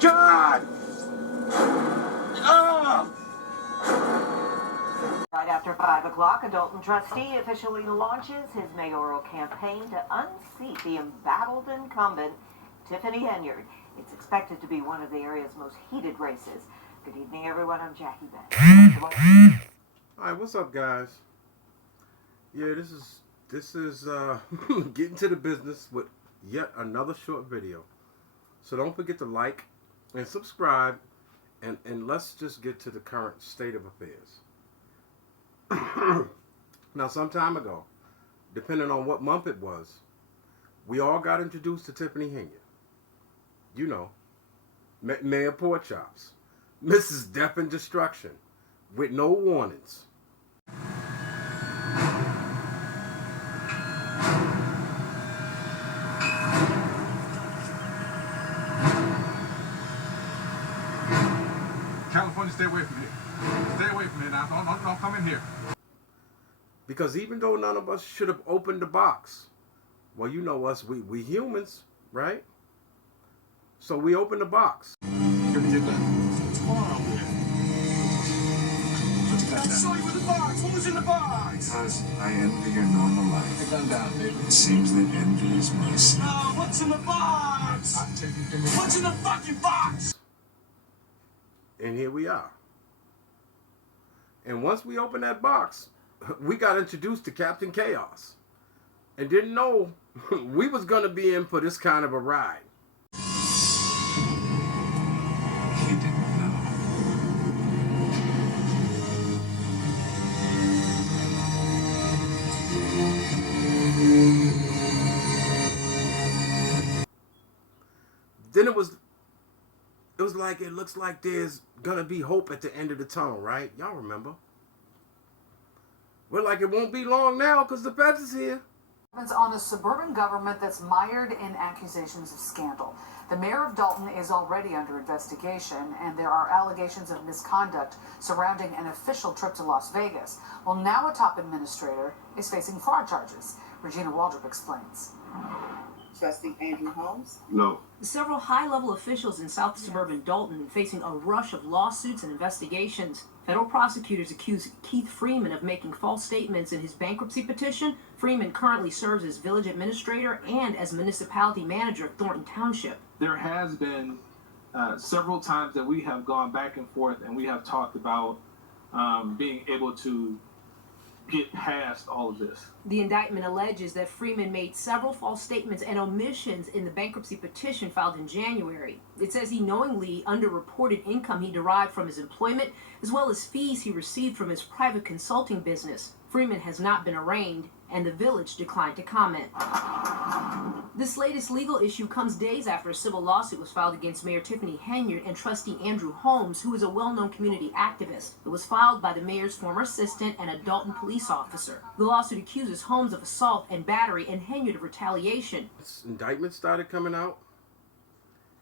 God! Oh! Right after 5 o'clock, a Dalton trustee officially launches his mayoral campaign to unseat the embattled incumbent, Tiffany Henyard. It's expected to be one of the area's most heated races. Good evening, everyone. I'm Jackie Banks. All right, what's up, guys? Yeah, this is getting to the business with yet another short video. So don't forget to like and subscribe, and let's just get to the current state of affairs. Now, some time ago, depending on what month it was, we all got introduced to Tiffany Henyard. You know, Mayor Pork Chops, Mrs. Death and Destruction, with no warnings. California, stay away from here. Stay away from here now. Don't come in here. Because even though none of us should have opened the box, well, you know us, we humans, right? So we opened the box. Give me your gun. Come on over here. Put your gun down. Show you in the box. Who's in the box? Because I envy your normal life. Put your gun down, baby. It seems that envy is my sin. No, what's in the box? What's in the fucking box? And here we are. And once we opened that box, we got introduced to Captain Chaos. And didn't know we was going to be in for this kind of a ride. He didn't know. Then it was like, it looks like there's going to be hope at the end of the tunnel, right? Y'all remember? We're like, it won't be long now because the feds is here. On a suburban government that's mired in accusations of scandal. The mayor of Dalton is already under investigation, and there are allegations of misconduct surrounding an official trip to Las Vegas. Well, now a top administrator is facing fraud charges. Regina Waldrop explains. Trustee Andrew Holmes? No. Several high-level officials in South Suburban Dalton facing a rush of lawsuits and investigations. Federal prosecutors accuse Keith Freeman of making false statements in his bankruptcy petition. Freeman currently serves as village administrator and as municipality manager of Thornton Township. There has been several times that we have gone back and forth and we have talked about being able to get past all of this. The indictment alleges that Freeman made several false statements and omissions in the bankruptcy petition filed in January. It says he knowingly underreported income he derived from his employment, as well as fees he received from his private consulting business. Freeman has not been arraigned, and the village declined to comment. This latest legal issue comes days after a civil lawsuit was filed against Mayor Tiffany Henyard and trustee Andrew Holmes, who is a well-known community activist. It was filed by the mayor's former assistant and a Dalton police officer. The lawsuit accuses Holmes of assault and battery and Henyard of retaliation. This indictment started coming out.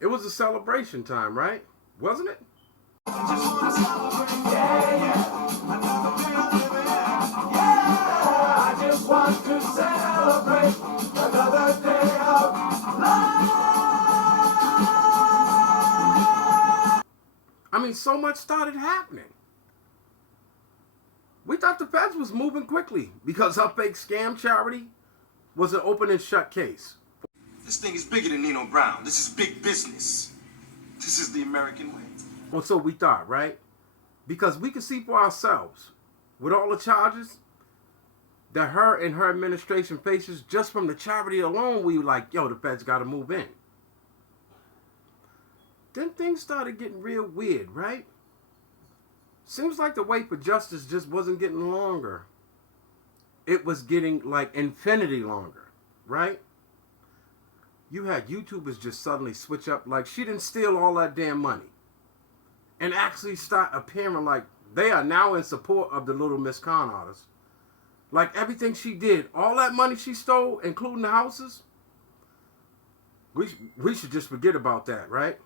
It was a celebration time, right? Wasn't it? Want to celebrate another day of life. I mean, so much started happening. We thought the feds was moving quickly because her fake scam charity was an open and shut case. This thing is bigger than Nino Brown. This is big business. This is the American way. Well, so we thought, right? Because we could see for ourselves, with all the charges that her and her administration faces just from the charity alone, we were like, yo, the feds got to move in. Then things started getting real weird, right? Seems like the wait for justice just wasn't getting longer. It was getting like infinity longer, right? You had YouTubers just suddenly switch up like she didn't steal all that damn money. And actually start appearing like they are now in support of the Little Miss Con artist. Like everything she did, all that money she stole, including the houses, we should just forget about that, right?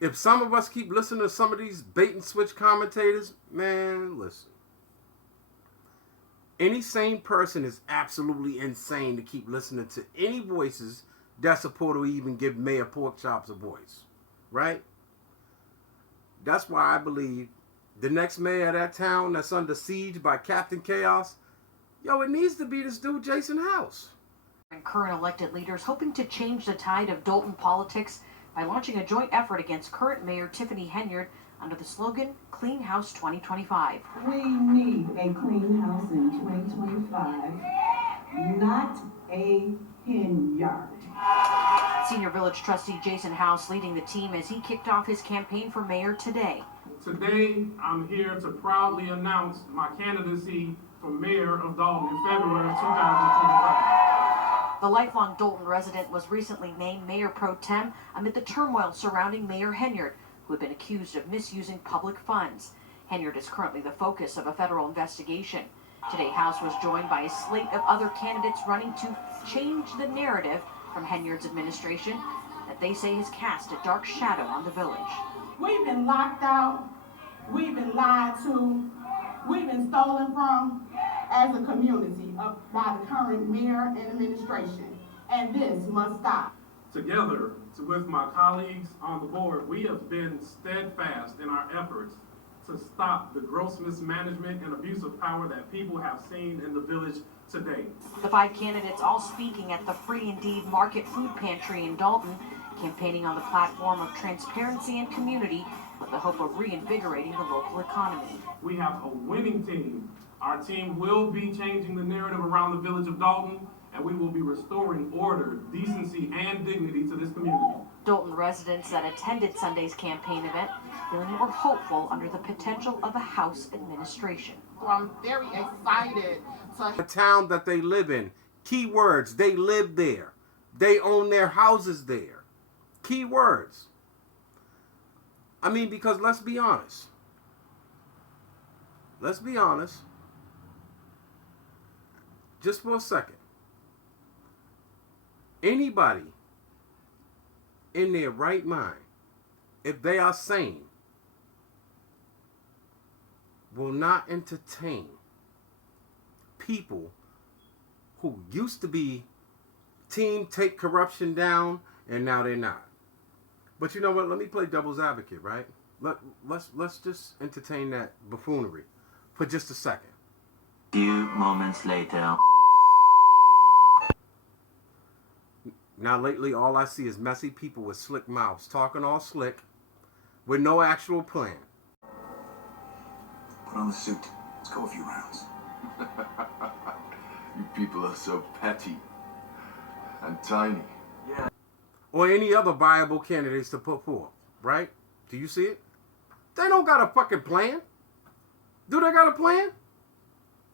If some of us keep listening to some of these bait and switch commentators, man, listen. Any sane person is absolutely insane to keep listening to any voices that support or even give Mayor Pork Chops a voice. right? That's why I believe the next mayor of that town that's under siege by Captain Chaos, yo, it needs to be this dude, Jason House. And current elected leaders hoping to change the tide of Dalton politics by launching a joint effort against current Mayor Tiffany Henyard under the slogan Clean House 2025. We need a clean house in 2025, not a hen yard. Senior Village Trustee Jason House leading the team as he kicked off his campaign for mayor today. Today, I'm here to proudly announce my candidacy for mayor of Dalton in February of 2025. The lifelong Dalton resident was recently named Mayor Pro Tem amid the turmoil surrounding Mayor Henyard, who had been accused of misusing public funds. Henyard is currently the focus of a federal investigation. Today, House was joined by a slate of other candidates running to change the narrative from Henyard's administration that they say has cast a dark shadow on the village. We've been locked out, we've been lied to, we've been stolen from as a community by the current mayor and administration, and this must stop. Together with my colleagues on the board, we have been steadfast in our efforts to stop the gross mismanagement and abuse of power that people have seen in the village today. The 5 candidates all speaking at the Free Indeed Market Food Pantry in Dalton, campaigning on the platform of transparency and community with the hope of reinvigorating the local economy. We have a winning team. Our team will be changing the narrative around the village of Dalton, and we will be restoring order, decency, and dignity to this community. Dalton residents that attended Sunday's campaign event feeling more hopeful under the potential of a House administration. So I'm very excited The town that they live in, key words, they live there. They own their houses there. Key words. I mean, because let's be honest. Let's be honest. Just for a second. Anybody in their right mind, if they are sane, will not entertain people who used to be team take corruption down and now they're not. But you know what? Let me play devil's advocate, right? Let's just entertain that buffoonery for just a second. Few moments later. Now lately all I see is messy people with slick mouths talking all slick with no actual plan. Put on the suit. Let's go a few rounds. You people are so petty and tiny. Yeah. Or any other viable candidates to put forth, right? Do you see it? They don't got a fucking plan. Do they got a plan?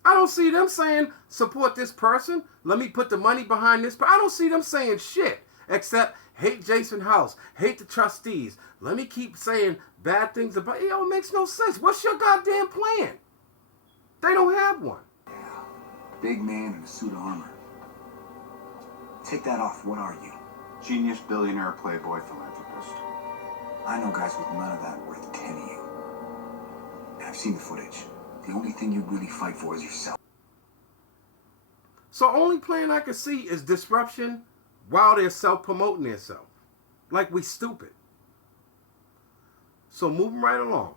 I don't see them saying, support this person. Let me put the money behind this. But I don't see them saying shit except hate Jason House, hate the trustees. Let me keep saying bad things about, it makes no sense. What's your goddamn plan? They don't have one. Yeah, big man in a suit of armor. Take that off. What are you? Genius, billionaire, playboy, philanthropist. I know guys with none of that worth 10 of you. And I've seen the footage. The only thing you really fight for is yourself. So only plan I can see is disruption while they're self-promoting themselves. Like we stupid. So moving right along.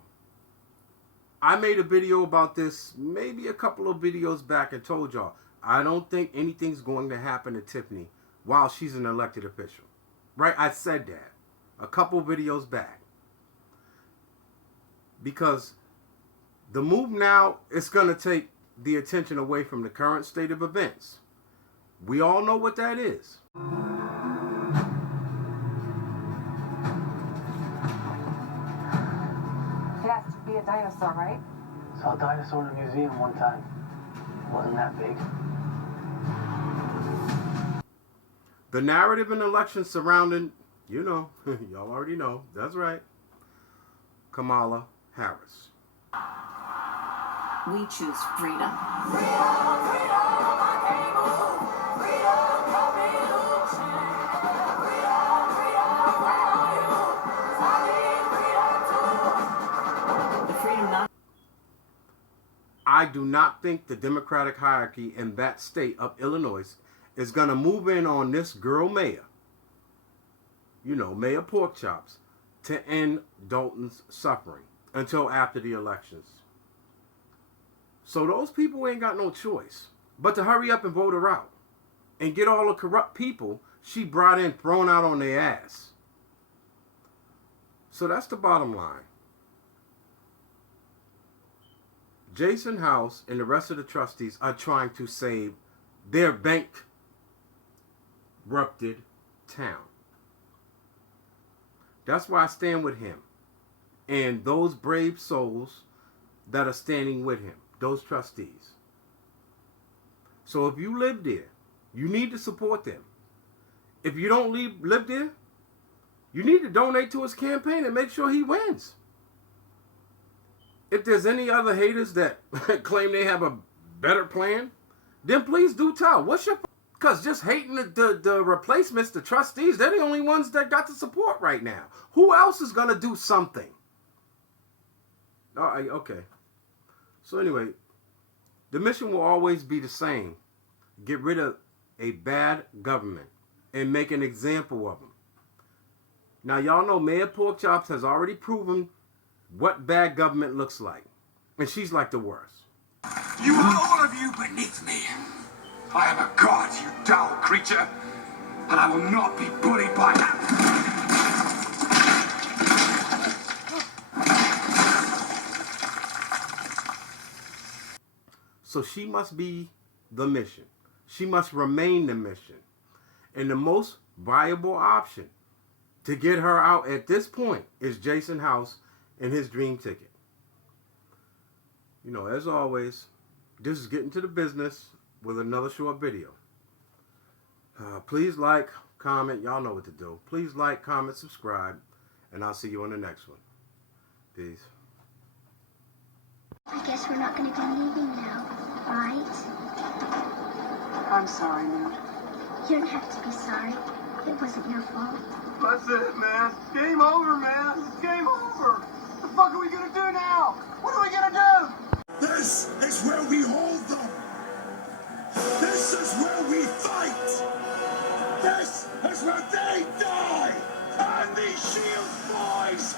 I made a video about this maybe a couple of videos back and told y'all I don't think anything's going to happen to Tiffany while she's an elected official. Right? I said that a couple videos back. Because the move now is going to take the attention away from the current state of events. We all know what that is. It has to be a dinosaur, right? Saw a dinosaur in a museum one time. It wasn't that big. The narrative in elections surrounding, y'all already know, that's right, Kamala Harris. We choose freedom. The freedom not. I do not think the Democratic hierarchy in that state of Illinois is going to move in on this girl mayor, Mayor Porkchops, to end Dalton's suffering until after the elections. So those people ain't got no choice but to hurry up and vote her out and get all the corrupt people she brought in thrown out on their ass. So that's the bottom line. Jason House and the rest of the trustees are trying to save their bankrupted town. That's why I stand with him and those brave souls that are standing with him, those trustees. So if you live there, you need to support them. If you don't live there, you need to donate to his campaign and make sure he wins. If there's any other haters that claim they have a better plan, then please do tell. What's your... Because just hating the replacements, the trustees, they're the only ones that got the support right now. Who else is going to do something? All right, okay. So anyway, the mission will always be the same. Get rid of a bad government and make an example of them. Now, y'all know Mayor Porkchops has already proven what bad government looks like. And she's like the worst. You are all of you beneath me. I am a god, you dull creature, and I will not be bullied by that. So she must be the mission. She must remain the mission. And the most viable option to get her out at this point is Jason House and his dream ticket. You know, as always, this is Getting to the Business with another short video. Please like, comment. Y'all know what to do. Please like, comment, subscribe, and I'll see you on the next one. Peace. I guess we're not going to be leaving now, right? I'm sorry, man. You don't have to be sorry. It wasn't your fault. That's it, man. Game over, man. It's game over. What the fuck are we gonna do now? What are we gonna do? This is where we hold them. This is where we fight. This is where they die. And these shield boys.